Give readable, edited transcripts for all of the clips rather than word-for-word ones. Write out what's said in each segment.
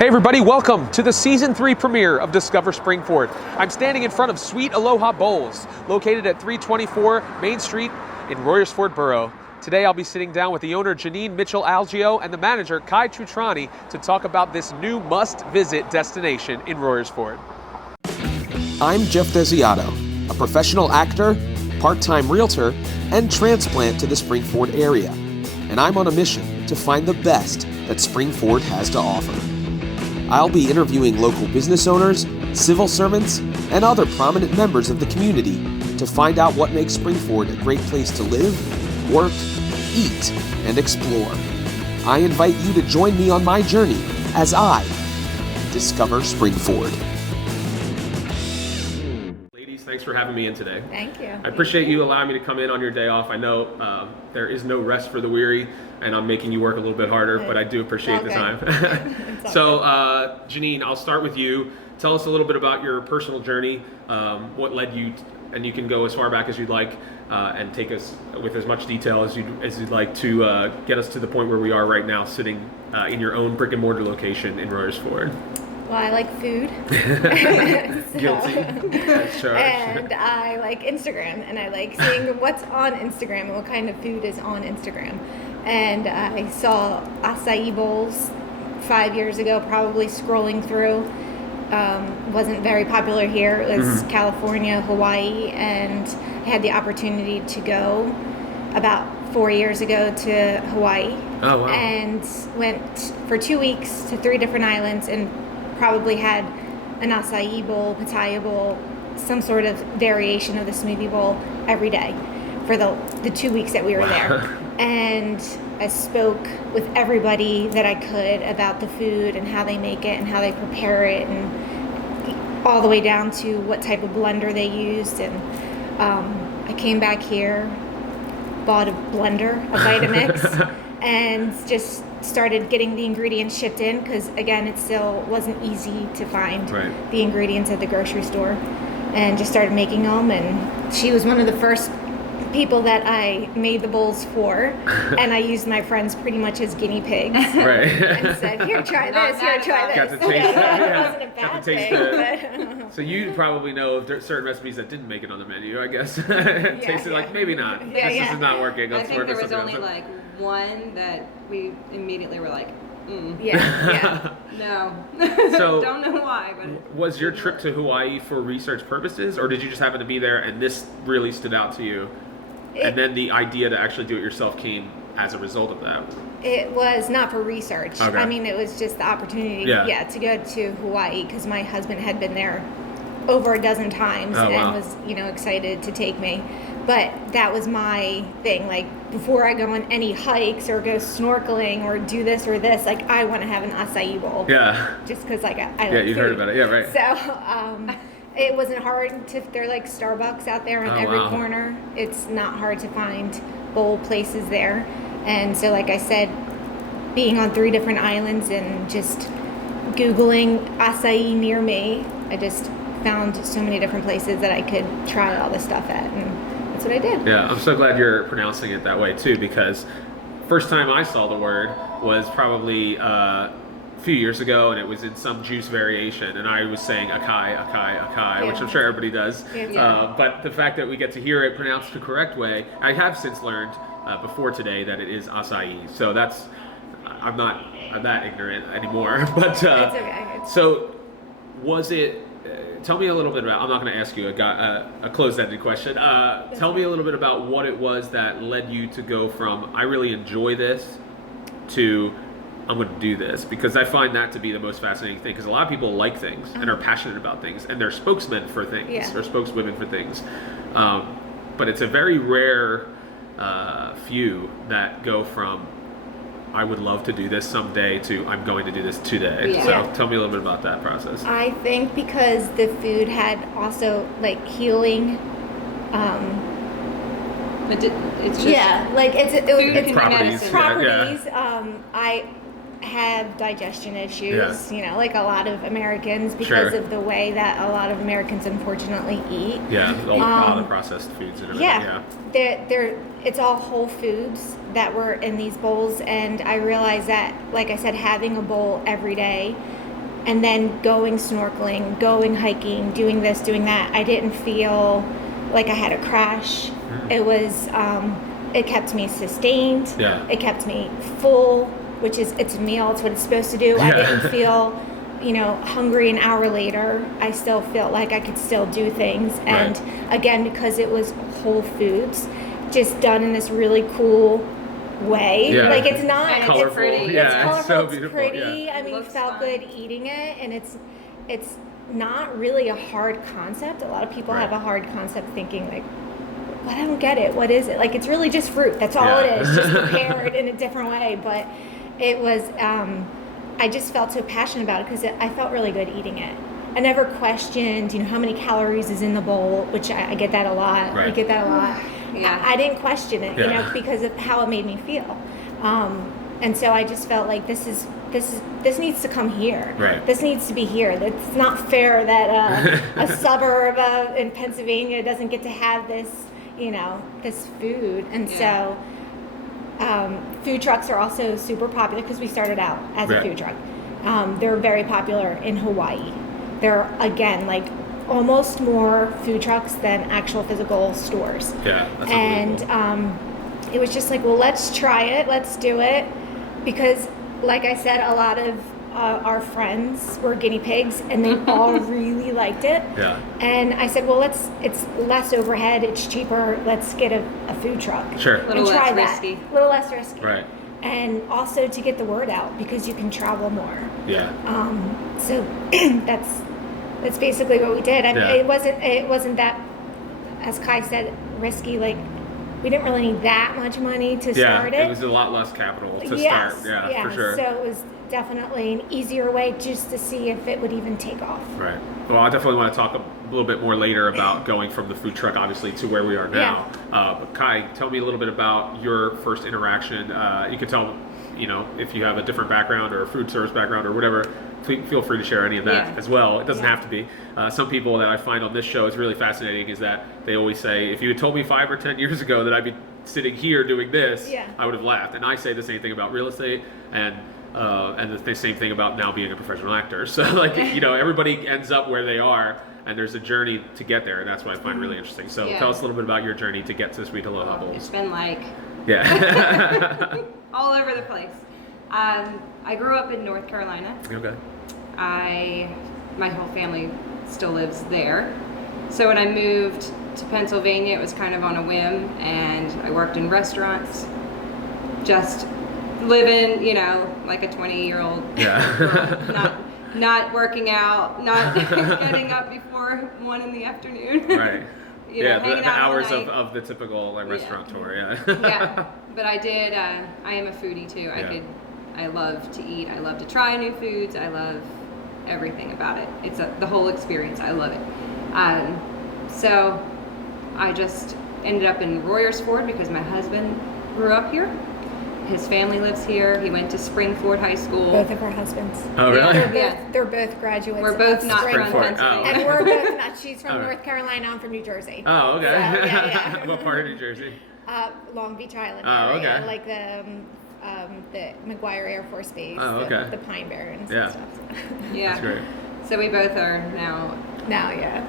Hey everybody, welcome to the Season 3 premiere of Discover SPRINGFORD. I'm standing in front of Sweet Aloha Bowls, located at 324 Main Street in Royersford Borough. Today I'll be sitting down with the owner Janeen Algeo and the manager Kai Tutrani to talk about this new must-visit destination in Royersford. I'm Geoffrey Desiato, a professional actor, part-time realtor, and transplant to the SPRINGFORD area. And I'm on a mission to find the best that SPRINGFORD has to offer. I'll be interviewing local business owners, civil servants, and other prominent members of the community to find out what makes SPRINGFORD a great place to live, work, eat, and explore. I invite you to join me on my journey as I discover SPRINGFORD. Ladies, thanks for having me in today. Thank you. I appreciate you allowing me to come in on your day off. I know there is no rest for the weary, and I'm making you work a little bit harder, but I do appreciate the time. So, Janeen, I'll start with you. Tell us a little bit about your personal journey, what led you, and you can go as far back as you'd like, and take us with as much detail as you'd like to get us to the point where we are right now, sitting in your own brick and mortar location in Royersford. Well, I like food. Guilty. That's charged. And I like Instagram, and I like seeing what's on Instagram and what kind of food is on Instagram. And I saw acai bowls 5 years ago, probably scrolling through. Wasn't very popular here. It was California, Hawaii, and I had the opportunity to go about 4 years ago to Hawaii. Oh, wow. And went for 2 weeks to 3 different islands and probably had an acai bowl, pitaya bowl, some sort of variation of the smoothie bowl every day for the 2 weeks that we were there. And I spoke with everybody that I could about the food and how they make it and how they prepare it, and all the way down to what type of blender they used. And I came back here, bought a blender, a Vitamix, and just started getting the ingredients shipped in, because again, it still wasn't easy to find the ingredients at the grocery store, and just started making them. And she was one of the first people that I made the bowls for, and I used my friends pretty much as guinea pigs. And said, here, try this, here, try this. Got to taste it. It wasn't a bad thing. So you probably know if there's certain recipes that didn't make it on the menu, I guess. Tasted like, maybe not. This is not working. I think there was only like one that we immediately were like, No. So don't know why, but was your trip to Hawaii for research purposes, or did you just happen to be there and this really stood out to you? And then the idea to actually do it yourself came as a result of that? It was not for research. Okay. I mean, it was just the opportunity to go to Hawaii, because my husband had been there over a dozen times was, excited to take me. But that was my thing. Like, before I go on any hikes or go snorkeling or do this or this, like, I want to have an acai bowl. Yeah. Just because, like, I like you've food. Heard about it. Yeah, right. So, it wasn't hard to, they're like Starbucks out there in every corner. It's not hard to find bowl places there. And so, like I said, being on 3 different islands and just Googling acai near me, I just found so many different places that I could try all this stuff at, and that's what I did. Yeah, I'm so glad you're pronouncing it that way too, because first time I saw the word was probably a few years ago, and it was in some juice variation, and I was saying acai, which I'm sure everybody does. But the fact that we get to hear it pronounced the correct way, I have since learned before today that it is acai. So I'm not that ignorant anymore. But it's okay. So was it? Tell me a little bit about. I'm not going to ask you a closed-ended question. Tell me a little bit about what it was that led you to go from I really enjoy this to I'm going to do this, because I find that to be the most fascinating thing, because a lot of people like things and are passionate about things, and they're spokesmen for things or spokeswomen for things. But it's a very rare few that go from I would love to do this someday to I'm going to do this today. So tell me a little bit about that process. I think because the food had also like healing it's just it's properties. I have digestion issues, like a lot of Americans, because of the way that a lot of Americans unfortunately eat. All the processed foods and everything. It's all whole foods that were in these bowls, and I realized that, like I said, having a bowl every day and then going snorkeling, going hiking, doing this, doing that, I didn't feel like I had a crash. It was, it kept me sustained. Yeah. It kept me full, which is, it's a meal. It's what it's supposed to do. I didn't feel, hungry an hour later. I still felt like I could still do things. And again, because it was whole foods, just done in this really cool way. Yeah. Like it's not And colorful. it's pretty. Yeah, it's colorful, it's so it's beautiful. pretty. Yeah. I mean, Looks felt fun. good eating it, and it's not really a hard concept. A lot of people have a hard concept thinking like, but I don't get it. What is it? Like it's really just fruit. That's all it is, just prepared in a different way. But it was, I just felt so passionate about it because I felt really good eating it. I never questioned, how many calories is in the bowl, which I get that a lot. Right. I get that a lot. Yeah. I didn't question it, because of how it made me feel. And so I just felt like this needs to come here. Right. This needs to be here. It's not fair that a suburb in Pennsylvania doesn't get to have this, this food. And so food trucks are also super popular because we started out as a food truck. They're very popular in Hawaii. They're, again, like almost more food trucks than actual physical stores. Yeah, that's and unbelievable. it was just like, well, let's try it, let's do it, because like I said, a lot of our friends were guinea pigs and they all really liked it. Yeah. And I said, well, it's less overhead, it's cheaper, let's get a food truck. Sure. A little and try less that. risky. A little less risky. Right. And also to get the word out because you can travel more. Yeah. So that's basically what we did. I mean, it wasn't that, as Kai said, risky. Like we didn't really need that much money to start it. It was a lot less capital to Yes, start. Yeah, for sure. So it was definitely an easier way just to see if it would even take off. Right. Well, I definitely want to talk a little bit more later about going from the food truck, obviously, to where we are now. But Kai, tell me a little bit about your first interaction. You could tell, if you have a different background or a food service background or whatever, feel free to share any of that as well. It doesn't have to be. Some people that I find on this show is really fascinating is that they always say, if you had told me 5 or 10 years ago that I'd be sitting here doing this, I would have laughed. And I say the same thing about real estate and the same thing about now being a professional actor. So everybody ends up where they are, and there's a journey to get there, and that's what I find really interesting. So tell us a little bit about your journey to get to Sweet Aloha Bowls. It's been like Yeah. all over the place. I grew up in North Carolina. Okay. My whole family still lives there. So when I moved to Pennsylvania, it was kind of on a whim, and I worked in restaurants, just living, like a 20-year-old girl, not working out, not getting up before 1 in the afternoon. Right. Hanging the out all hours night. of the typical restaurateur. Yeah, but I did. I am a foodie too. I love to eat. I love to try new foods. I love everything about it. It's the whole experience. I love it. So I just ended up in Royersford because my husband grew up here. His family lives here. He went to Springford High School. Both of our husbands. Oh, really? They're both graduates. We're both of not from Springford. Pennsylvania. And we're both not. She's from Okay. North Carolina. I'm from New Jersey. Oh, okay. So, yeah. What part of New Jersey? Long Beach Island Oh, area, okay. like the McGuire Air Force Base, Oh, okay. the Pine Barrens Yeah. and stuff. Yeah. That's great. So we both are now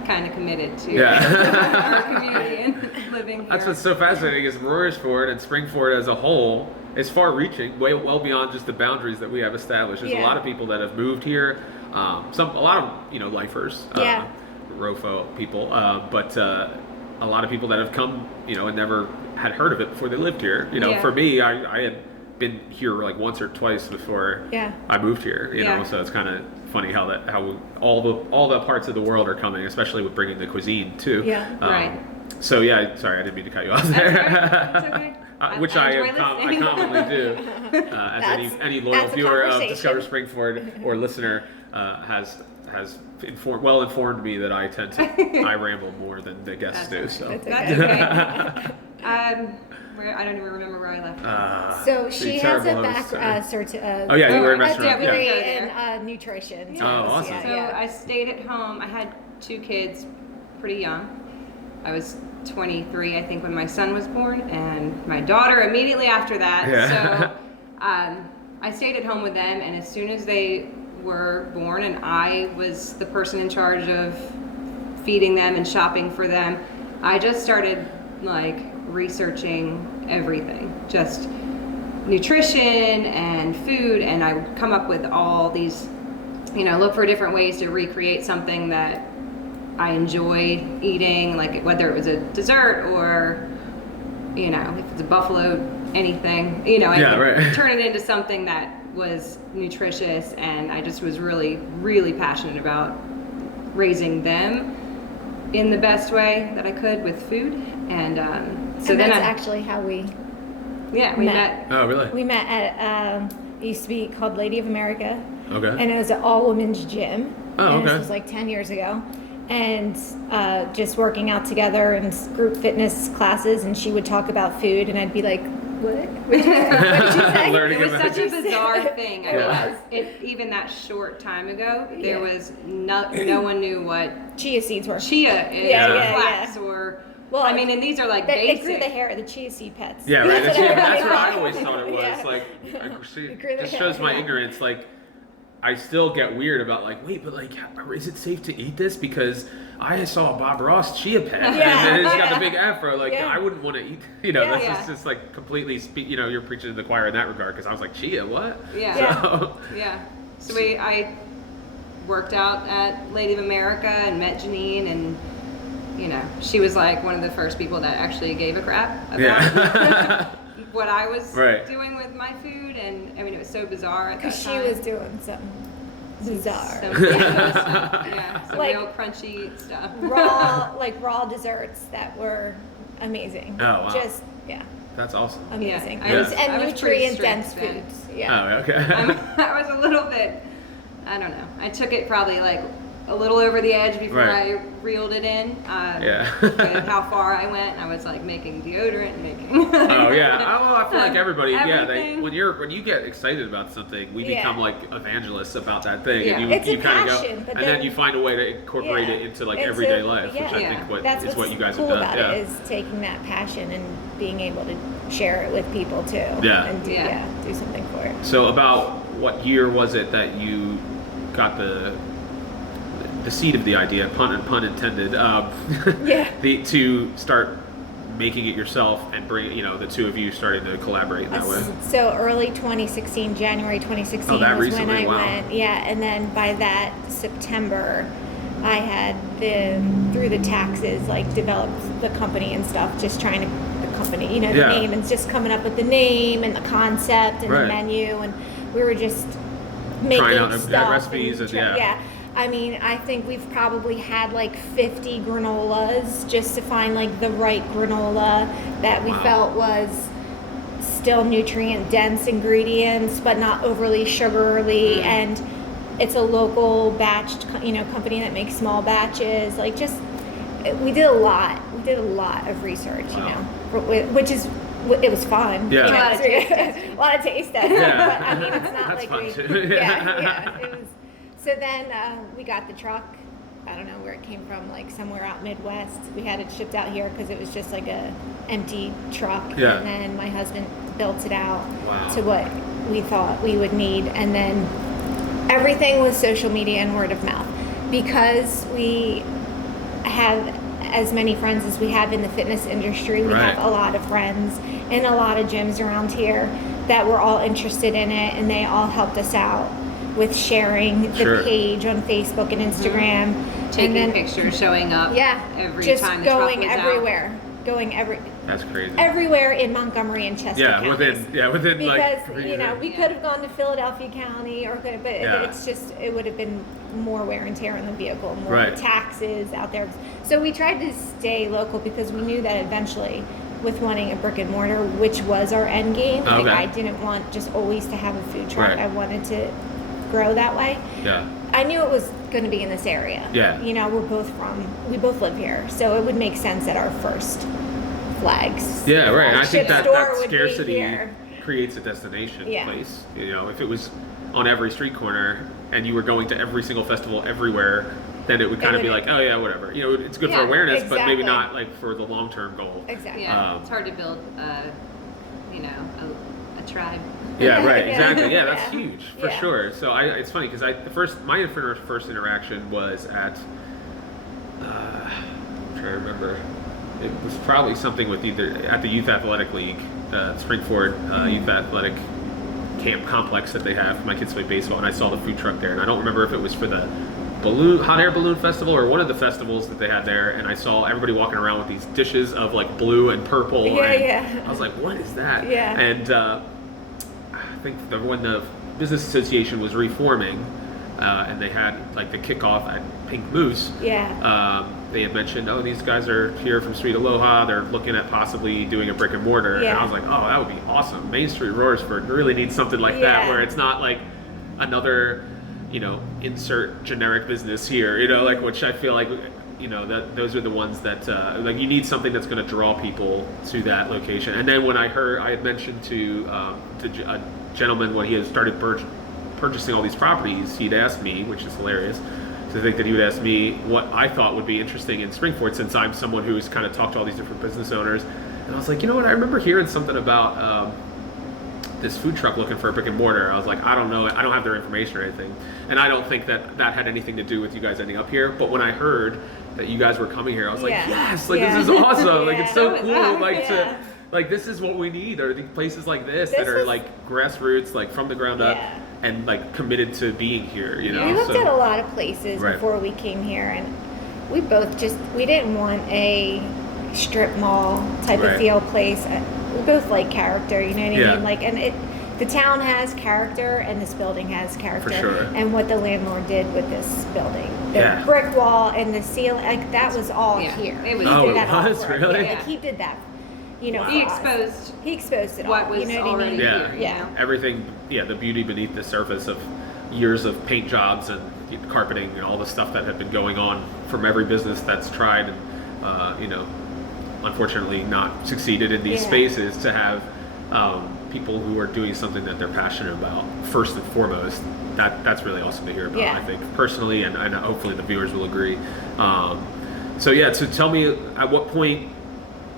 kind of committed to our community and living here. That's what's so fascinating is Royersford and Springford as a whole is far-reaching, well beyond just the boundaries that we have established. There's a lot of people that have moved here, a lot of lifers, ROFO people, but a lot of people that have come, and never had heard of it before they lived here. For me, I had been here like once or twice before I moved here. You know, so it's kind of funny how all the parts of the world are coming, especially with bringing the cuisine too. Yeah, right. So sorry, I didn't mean to cut you off there. That's okay. Which I commonly do, as any loyal viewer of Discover Springford or listener has informed me that I tend to I ramble more than the guests do. So that's okay. I don't even remember where I left. So she has a background. You were in restaurant. Degree in nutrition. Oh, awesome. So I stayed at home. I had 2 kids, pretty young. I was 23, I think, when my son was born, and my daughter immediately after that. Yeah. So I stayed at home with them, and as soon as they were born, and I was the person in charge of feeding them and shopping for them, I just started like researching everything, just nutrition and food, and I would come up with all these, look for different ways to recreate something that I enjoy eating, like whether it was a dessert or, if it's a buffalo, anything, I turn it into something that was nutritious, and I just was really, really passionate about raising them in the best way that I could with food, and so and then that's actually how we met. Oh, really? We met at it used to be called Lady of America. Okay. And it was an all women's gym. Oh, and okay. This was like 10 years ago. And just working out together in group fitness classes, and she would talk about food, and I'd be like, what? What did you say? Learning It was about such a bizarre thing. Yeah. Even that short time ago, Yeah. there was no one knew what Chia seeds were. chia is, Yeah, or yeah, flax, yeah. or Well, I mean, and these are like It basic. grew the hair, the chia seed pets. Yeah, right. That's everybody what I thought. always thought it was. Yeah. Like, see, It grew the just hair, shows my yeah. ignorance. Like, I still get weird about like, wait, but like, is it safe to eat this? Because I saw Bob Ross chia pet, and then he's got the big afro. Like, Yeah. I wouldn't want to eat. Yeah. That's just like completely. You're preaching to the choir in that regard. Because I was like, chia, what? Yeah. So, Yeah. So I worked out at Lady of America and met Janeen, and she was like one of the first people that actually gave a crap about what I was doing with my food, and I mean, it was so bizarre at that Because she time. was doing something bizarre. Some Like- real crunchy stuff. raw desserts that were amazing. Oh, wow. Just, That's awesome. amazing. Yeah, And, I was pretty nutrient-dense strict then. foods. Yeah. Oh, okay. I was a little bit, I don't know. I took it probably like a little over the edge before Right. I reeled it in. Yeah. How far I went, I was like making deodorant, making. Oh yeah. Oh, I feel like everybody. Everything. When you get excited about something, we become like evangelists about that thing, Yeah. and you It's a kind of passion, go, but and then then- you find a way to incorporate it into like everyday life, which I think That's is what you guys cool have done. about Yeah. it is taking that passion and being able to share it with people too. Yeah. And do something for it. So about what year was it that you got the seed of the idea, pun intended, to start making it yourself and bring, the two of you starting to collaborate in that way? So early 2016, January 2016 Oh, that was recently? when I Wow. went. Yeah, and then by that September, I had through the taxes, like developed the company and stuff, just trying to, the company, the name, and just coming up with the name and the concept and the menu, and we were just making Trying out stuff recipes and I mean, I think we've probably had like 50 granolas just to find like the right granola that we felt was still nutrient dense ingredients, but not overly sugary. And it's a local batched, company that makes small batches. Like we did a lot of research, which is, it was fun. Yeah. A lot of taste testing. Yeah. But I mean, it's not That's like fun we, too. it was. So then we got the truck. I don't know where it came from, like somewhere out Midwest. We had it shipped out here because it was just like a empty truck. Yeah. And then my husband built it out Wow. to what we thought we would need. And then everything was social media and word of mouth. Because we have as many friends as we have in the fitness industry, we have a lot of friends in a lot of gyms around here that were all interested in it, and they all helped us out with sharing the page on Facebook and Instagram, Taking and then, pictures, showing up. Every just time the truck going was everywhere, That's crazy. everywhere in Montgomery and Chester counties. Within Because like we could have gone to Philadelphia County, but it's just, it would have been more wear and tear on the vehicle, more taxes out there. So we tried to stay local because we knew that eventually, with wanting a brick and mortar, which was our end game, like I didn't want just always to have a food truck. I wanted to grow that way. Yeah. I knew it was going to be in this area. Yeah. We both live here, so it would make sense that our first flags. Yeah, right. And I think that would be scarcity here. creates a destination Yeah. place. If it was on every street corner and you were going to every single festival everywhere, then it would kind of be like, oh yeah, whatever. It's good for awareness, but maybe not like for the long-term goal. Exactly. Yeah, it's hard to build, a tribe. Yeah, right, exactly. Yeah, Yeah. that's huge for Yeah. sure. So it's funny because my first interaction was at I'm trying to remember. It was probably something with either at the Youth Athletic League, Springford Youth Athletic Camp complex that they have. My kids play baseball, and I saw the food truck there. And I don't remember if it was for the hot air balloon festival or one of the festivals that they had there. And I saw everybody walking around with these dishes of like blue and purple. And I was like, what is that? Yeah. And I think when the business association was reforming, and they had like the kickoff at Pink Moose. Yeah. They had mentioned, these guys are here from Sweet Aloha. They're looking at possibly doing a brick and mortar. Yeah. And I was like, that would be awesome. Main Street Royersford really needs something like that, where it's not like another, insert generic business here, like, which I feel like, that those are the ones that, like, you need something that's going to draw people to that location. And then when I had mentioned to a gentleman when he had started purchasing all these properties, he'd asked me, which is hilarious, to think that he would ask me what I thought would be interesting in Springford, since I'm someone who's kind of talked to all these different business owners. And I was like, what, I remember hearing something about this food truck looking for a brick and mortar. I was like, I don't know, I don't have their information or anything. And I don't think that had anything to do with you guys ending up here. But when I heard that you guys were coming here, I was like, yes, like this is awesome. Like it's so cool. Like this is what we need, or places like this that are like grassroots, like from the ground up, and like committed to being here, We looked at a lot of places before we came here, and we didn't want a strip mall type of feel place. We both like character, you know what I mean? Like, and the town has character, and this building has character. For sure. And what the landlord did with this building, the brick wall and the ceiling, like that was all here. It was. Really? Like he did that. He exposed it what all. Was you know what I mean? here. Everything. Yeah, the beauty beneath the surface of years of paint jobs and carpeting and all the stuff that had been going on from every business that's tried and unfortunately not succeeded in these spaces, to have people who are doing something that they're passionate about first and foremost. That's really awesome to hear about. I think personally, and hopefully the viewers will agree. So tell me, at what point?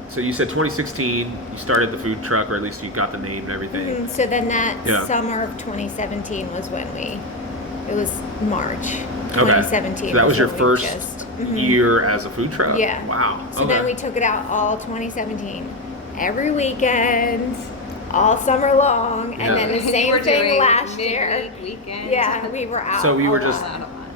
So you said 2016, you started the food truck, or at least you got the name and everything. So then that summer of 2017 was when it was March 2017. So that was your first year as a food truck? Yeah. Wow. So then we took it out all 2017, every weekend, all summer long, and then the same thing last year. Weekend. Yeah, we were out. So we were just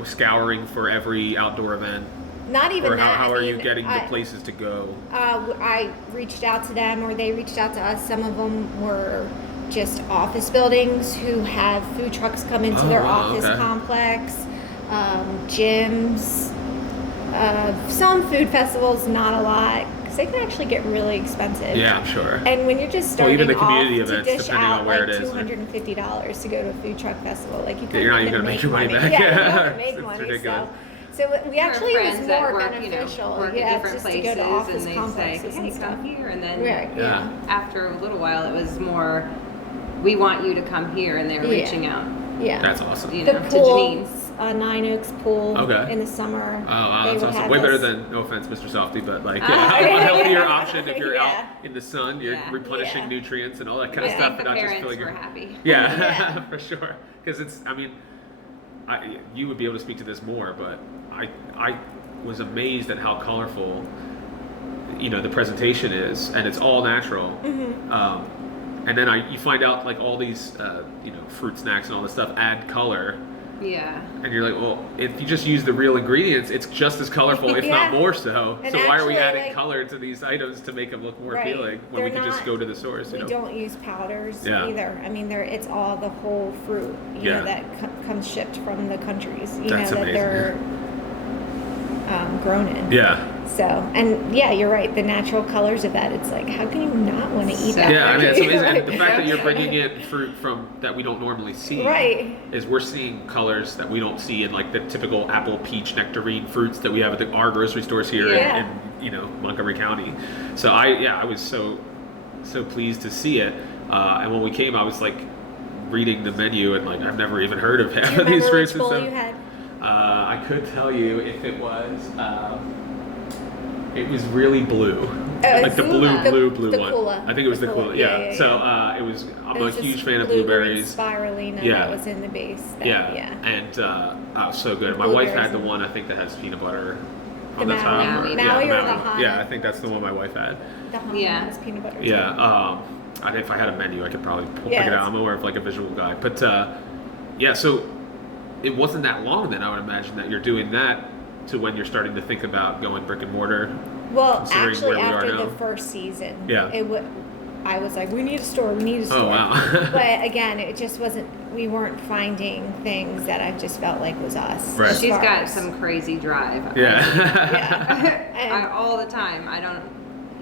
scouring for every outdoor event. Not even that. How are you getting the places to go? I reached out to them, or they reached out to us. Some of them were just office buildings who have food trucks come into their office complex, gyms, some food festivals, not a lot, because they can actually get really expensive. Yeah, I'm sure. And when you're just starting even the community off events, to dish depending out on where like it is, $250 to go to a food truck festival, like you you're not even going to make your money back. You're not going to make It's money. ridiculous. So we actually, it was friends that more work, beneficial, work at different just places, to go to office and they complexes say, and "Hey, stuff. come here," and then After a little while, it was more, "We want you to come here," and they're reaching out. Yeah, that's awesome. The pools, Nine Oaks pool in the summer. Oh, wow, that's awesome. Way better than, no offense, Mr. Softy, but like a healthier option if you're out in the sun, you're replenishing nutrients and all that kind of stuff, and not just feeling were happy. Yeah, for sure. Because it's, you would be able to speak to this more, but I was amazed at how colorful, the presentation is, and it's all natural. And then you find out like all these, fruit snacks and all this stuff add color. Yeah. And you're like, well, if you just use the real ingredients, it's just as colorful, if not more so. And so why are we adding like, color to these items to make them look more appealing when we can just go to the source? We don't use powders either. It's all the whole fruit, that comes shipped from the countries, That's that amazing. they're grown in. Yeah. So, and you're right. The natural colors of that, it's like, how can you not want to eat that? Yeah, it's amazing. And the fact that you're bringing in fruit that we don't normally see, is we're seeing colors that we don't see in like the typical apple, peach, nectarine fruits that we have at our grocery stores here in Montgomery County. So I was so pleased to see it. And when we came, I was like reading the menu, and like I've never even heard of half of these fruits and stuff. You had? I could tell you if it was. It was really blue. like the blue the one. Kula. I think it was the Kula. Yeah. So it was. I'm a huge fan of blueberries. Spirulina that was in the base. And so good. My wife had the one I think that has peanut butter on the top. Maui or the Hana? Yeah, I think that's the one my wife had. The Hana has peanut butter. Yeah. If I had a menu, I could probably pick it out. I'm more of like a visual guy, but so it wasn't that long then. I would imagine that you're doing that to when you're starting to think about going brick and mortar. Well, actually, after the first season, I was like, we need a store. Oh, wow. But again, it just wasn't, we weren't finding things that I just felt like was us. Right. She's got some crazy drive. Yeah. All the time. I don't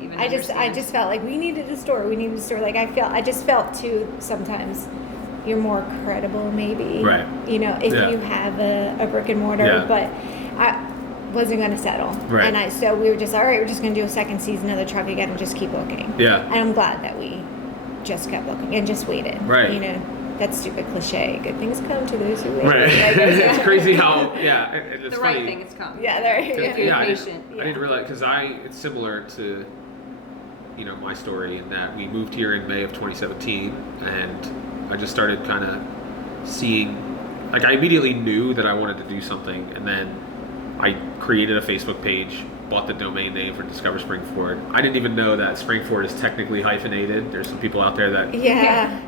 even I just felt like we needed a store. Like I just felt too, sometimes you're more credible maybe. Right. You know, if you have a brick and mortar, but I wasn't going to settle. Right. And so we were just, all right, we're just going to do a second season of the truck again and just keep looking. Yeah. And I'm glad that we just kept looking and just waited. Right. You know, that stupid cliche, good things come to those who wait. Right. It's crazy how, it's the funny. right thing has come. Yeah, there. If you're patient. I didn't realize, because it's similar to, my story in that we moved here in May of 2017, and I just started kind of seeing, like I immediately knew that I wanted to do something, and then I created a Facebook page, bought the domain name for Discover Springford. I didn't even know that Springford is technically hyphenated. There's some people out there that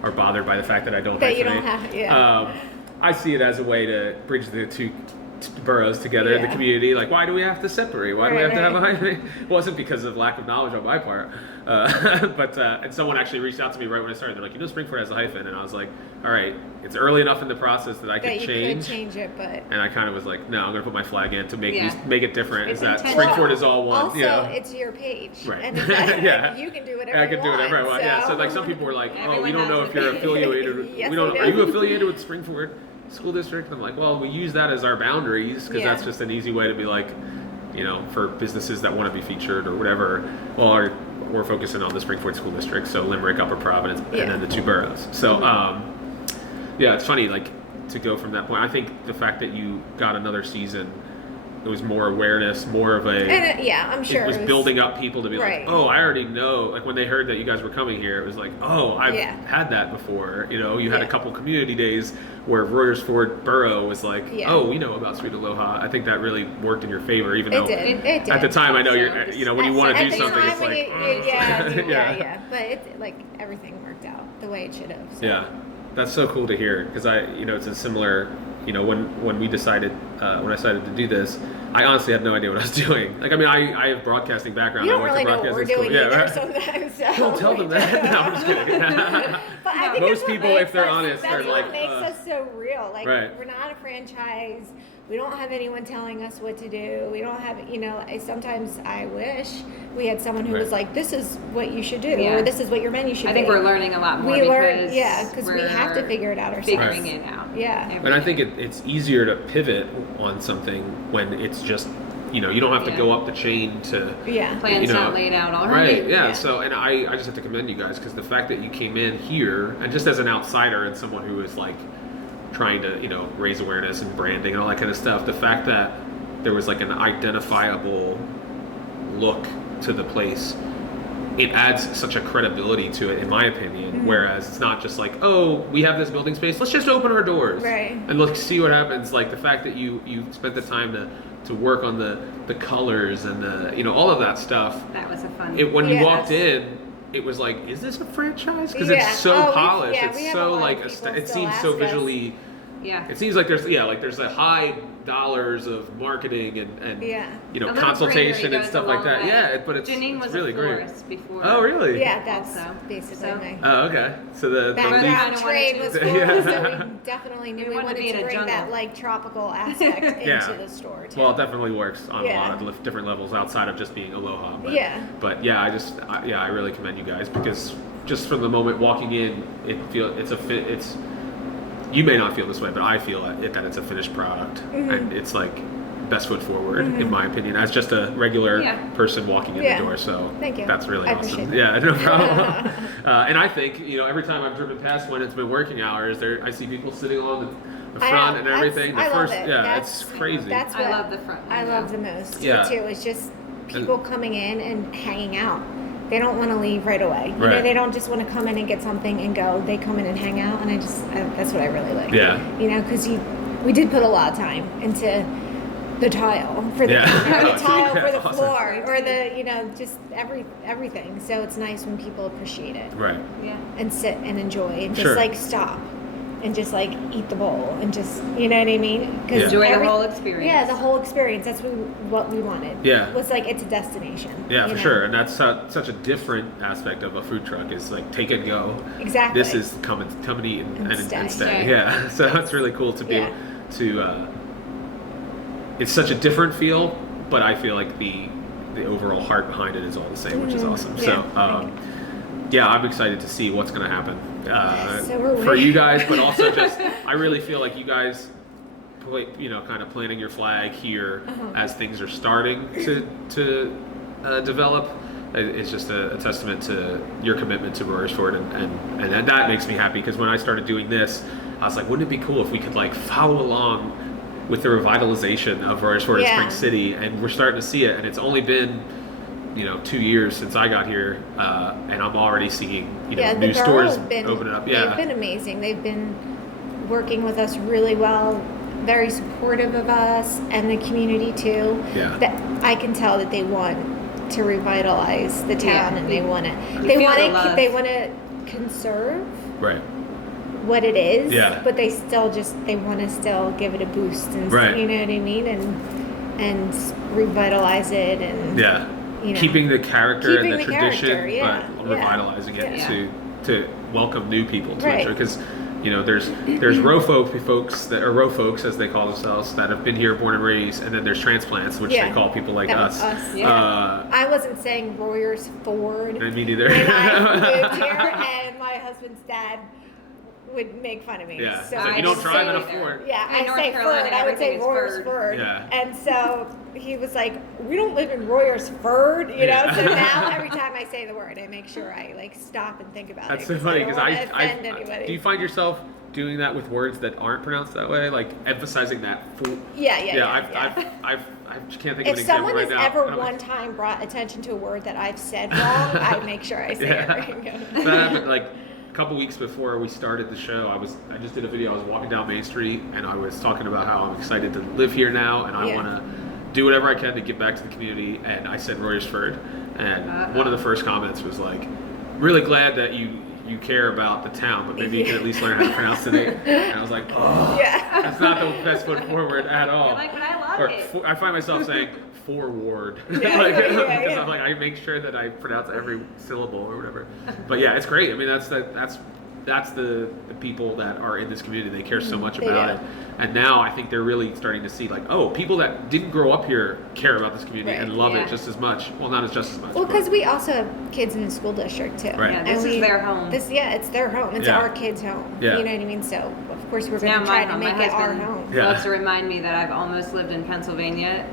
are bothered by the fact that I don't hyphenate. You don't have, I see it as a way to bridge the two boroughs together in the community. Like, why do we have to separate? Why do we have to have a hyphen? It wasn't because of lack of knowledge on my part. And someone actually reached out to me right when I started. They're like, Springford has a hyphen. And I was like, all right, it's early enough in the process that I could change. Could change it, but... And I kind of was like, no, I'm going to put my flag in to make it different. It's is that intentional. Springford is all one. Also, it's your page. Right. And you can do whatever you want. I can do whatever I want. So. Yeah. So like some people were like, we don't know if you're affiliated. Yes, Are you affiliated with Springford School District? And I'm like, well, we use that as our boundaries because that's just an easy way to be like, for businesses that want to be featured or whatever. Well, we're focusing on the Springford School District, so Limerick, Upper Providence, and then the two boroughs. So, it's funny, like, to go from that point. I think the fact that you got another season, it was more awareness, more of a... I'm sure. It was building up people to be like, I already know. Like, when they heard that you guys were coming here, it was like, I've had that before. You had a couple community days where Royersford Borough was like, we know about Sweet Aloha. I think that really worked in your favor, even though it did. At the time, I know when you want to do something, it's like... But it's like everything worked out the way it should have. So. Yeah, that's so cool to hear because it's a similar... when we decided, when I decided to do this, I honestly had no idea what I was doing. Like, I have broadcasting background. You don't really know what we're doing either sometimes. So. Don't tell them that. No, I'm just kidding. But I think most people, if they're honest, are like... That's what makes us so real. Like, we're not a franchise. We don't have anyone telling us what to do. We don't have, sometimes I wish we had someone who was like, this is what you should do, or this is what your menu should be. I think we're learning a lot more because we have to figure it out ourselves. Figuring it out. Yeah. And I think it's easier to pivot on something when it's just, you don't have to go up the chain to... Plans not laid out already. Right, yeah. So, and I just have to commend you guys because the fact that you came in here, and just as an outsider and someone who is like, trying to raise awareness and branding and all that kind of stuff, the fact that there was like an identifiable look to the place, it adds such a credibility to it in my opinion, whereas it's not just like, we have this building space, let's just open our doors and let's see what happens. Like the fact that you spent the time to work on the colors and the all of that stuff, that was a fun when you walked in, it was like, is this a franchise? Because it's so polished. It's so like it seems so visually. Yeah. It seems like there's a high dollars of marketing and consultation and stuff like that. Yeah, but it's Janeen was really a great. florist before. Oh, really? Yeah, that's basically my... Oh, okay. So the leaf trade was cool, Yeah. so we definitely knew we wanted to bring that like tropical aspect into the store too. Well, it definitely works on a lot of different levels outside of just being Aloha. But I really commend you guys because just from the moment walking in, you may not feel this way, but I feel that it's a finished product, and it's like best foot forward, in my opinion, as just a regular person walking in the door. So thank you. That's really awesome. That. Yeah, no problem. And I think every time I've driven past when it's been working hours, I see people sitting on the front and everything. I love it. It's crazy. That's what I love the front. I love the most too. It's just people coming in and hanging out. They don't want to leave right away. You Right. know, they don't just want to come in and get something and go. They come in and hang out, and that's what I really like. Yeah. You know, because we did put a lot of time into the tile for the, the tile for the floor, or the, you know, just everything. So it's nice when people appreciate it. Right. Yeah. And sit and enjoy and just Sure. like stop and just like eat the bowl and just, you know what I mean? Yeah. Enjoy the whole experience. Yeah, the whole experience. That's what we wanted. Yeah. Was like, it's a destination. Yeah, you for know? sure. And that's such a different aspect of a food truck is like take and go. Exactly. This is come and eat and stay. Yeah. Yeah. So it's really cool to be able to, it's such a different feel, but I feel like the overall heart behind it is all the same, which is awesome. Yeah. So, yeah, I'm excited to see what's going to happen So are we. for you guys, but also just, I really feel like you guys, kind of planting your flag here as things are starting to develop. It's just a testament to your commitment to Royersford, and that makes me happy, because when I started doing this, I was like, wouldn't it be cool if we could like follow along with the revitalization of Royersford and Spring City, and we're starting to see it, and it's only been 2 years since I got here, and I'm already seeing new stores opening up. Yeah, They've been amazing. They've been working with us really well, very supportive of us and the community too. Yeah. That I can tell that they want to revitalize the town, and they want to conserve right. what it is. Yeah. But they want to still give it a boost, and Right. you know what I mean, and revitalize it, and keeping the character and the tradition, character, but revitalizing it to welcome new people to Right. it, because there's folks that are row folks, as they call themselves, that have been here born and raised, and then there's transplants, which they call people like us. I wasn't saying Royersford. Me neither. When I moved here, and my husband's dad would make fun of me. Yeah, So you don't drive in a Ford. Yeah, In I North say Carolina, Ford. I would say everything is Royersford. Yeah. And so he was like, "We don't live in Royersford," you know. So now every time I say the word, I make sure I like stop and think about That's it. so funny, because I don't wanna offend anybody. do you find yourself doing that with words that aren't pronounced that way, like emphasizing that? Yeah. I can't think of If an example someone right has now. ever and I'm like, one time brought attention to a word that I've said wrong, I make sure I say it right. So that happened like a couple weeks before we started the show. I just did a video. I was walking down Main Street, and I was talking about how I'm excited to live here now, and I want to do whatever I can to give back to the community. And I said Royersford, and one of the first comments was like, "Really glad that you care about the town, but maybe you can at least learn how to pronounce the name." And I was like, "Oh, that's not the best foot forward at all." You're like, but I love it. I find myself saying forward, because I'm like, I make sure that I pronounce every syllable or whatever. But yeah, it's great. I mean, that's the people that are in this community. They care so much about it, and now I think they're really starting to see like, oh, people that didn't grow up here care about this community and love it just as much. Well, not just as much. Well, because we also have kids in the school district too. Right. Yeah, this is their home. it's their home. It's our kids' home. Yeah. You know what I mean? So of course we're Now going to try to home. make My it our husband home. Yeah. loves to remind me that I've almost lived in Pennsylvania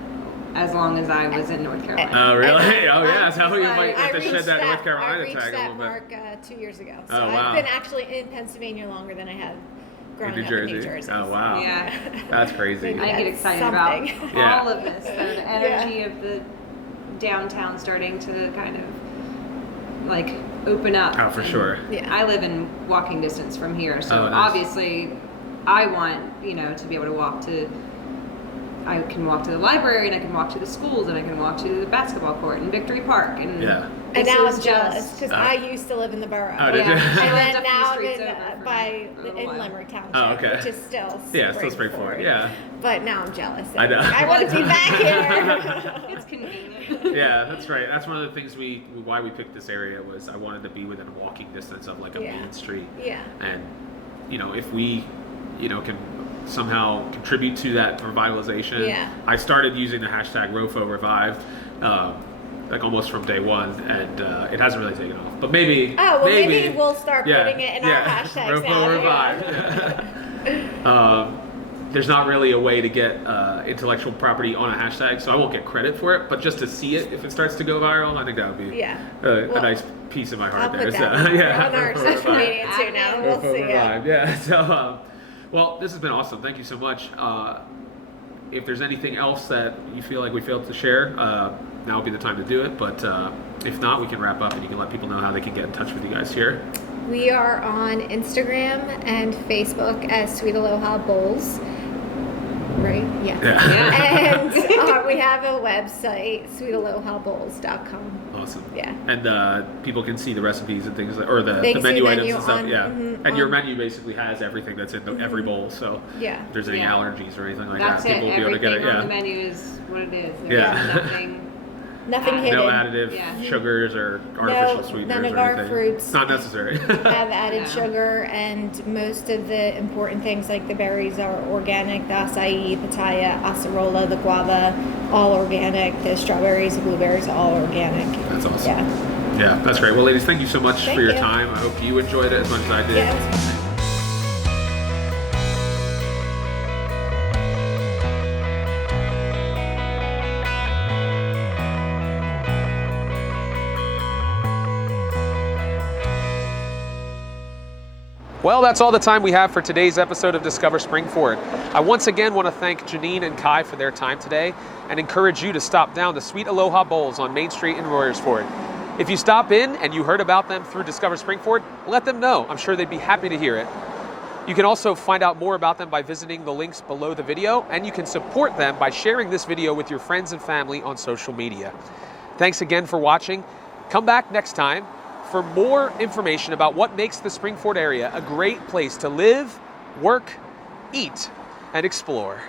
as long as I was in North Carolina. Oh, really? And Oh, yeah. So you might I have to reached shed that North Carolina I reached tag a that little bit. mark 2 years ago. So Oh, wow. I've been actually in Pennsylvania longer than I have growing up in New Jersey. Oh, wow. Yeah. That's crazy. Maybe I get that's excited something. about Yeah. all of this. So the energy of the downtown starting to kind of like open up. Oh, for And sure. Yeah. I live in walking distance from here, so Oh, nice. obviously I want, to be able to I can walk to the library, and I can walk to the schools, and I can walk to the basketball court and Victory Park. And Yeah. And this now is I'm jealous just- because I used to live in the borough. Oh, did you? And She lived then a few now I'm streets in over from by a little in while. Limerick Township, Oh, okay. which is still Yeah, still Springford. Yeah. But now I'm jealous. I know. I want to be back here. It's convenient. Yeah, that's right. That's one of the things why we picked this area was I wanted to be within a walking distance of like a main street. Yeah. And if we can somehow contribute to that revitalization. Yeah. I started using the hashtag RoFoRevived, like almost from day one, and it hasn't really taken off. But maybe. Oh, well, maybe we'll start putting it in our hashtags RoFoRevived. There's not really a way to get intellectual property on a hashtag, so I won't get credit for it. But just to see it, if it starts to go viral, I think that would be a nice piece of my heart I'll there. put that on our RoFoRevived. social media too now. We'll see it. Yeah. So, well, this has been awesome. Thank you so much. if there's anything else that you feel like we failed to share, now would be the time to do it. But if not, we can wrap up and you can let people know how they can get in touch with you guys here. We are on Instagram and Facebook as Sweet Aloha Bowls. Right? Yeah. And we have a website, sweetalohabowls.com. Awesome. Yeah. And people can see the recipes and things, or the menu items and stuff. And your menu basically has everything that's in every bowl. So if there's any allergies or anything like that, people will be able to get it. Everything on the menu is what it is. There's nothing hidden. No additive sugars or artificial sweeteners none of or our anything. fruits It's not necessary. have added sugar, and most of the important things like the berries are organic. The acai, pitaya, acerola, the guava, all organic. The strawberries, the blueberries, all organic. That's awesome. Yeah, that's great. Well, ladies, thank you so much for your time. I hope you enjoyed it as much as I did. Yeah, it was fun. Well, that's all the time we have for today's episode of Discover Springford. I once again want to thank Janeen and Kai for their time today and encourage you to stop down to Sweet Aloha Bowls on Main Street in Royersford. If you stop in and you heard about them through Discover Springford, let them know. I'm sure they'd be happy to hear it. You can also find out more about them by visiting the links below the video, and you can support them by sharing this video with your friends and family on social media. Thanks again for watching. Come back next time for more information about what makes the Springford area a great place to live, work, eat, and explore.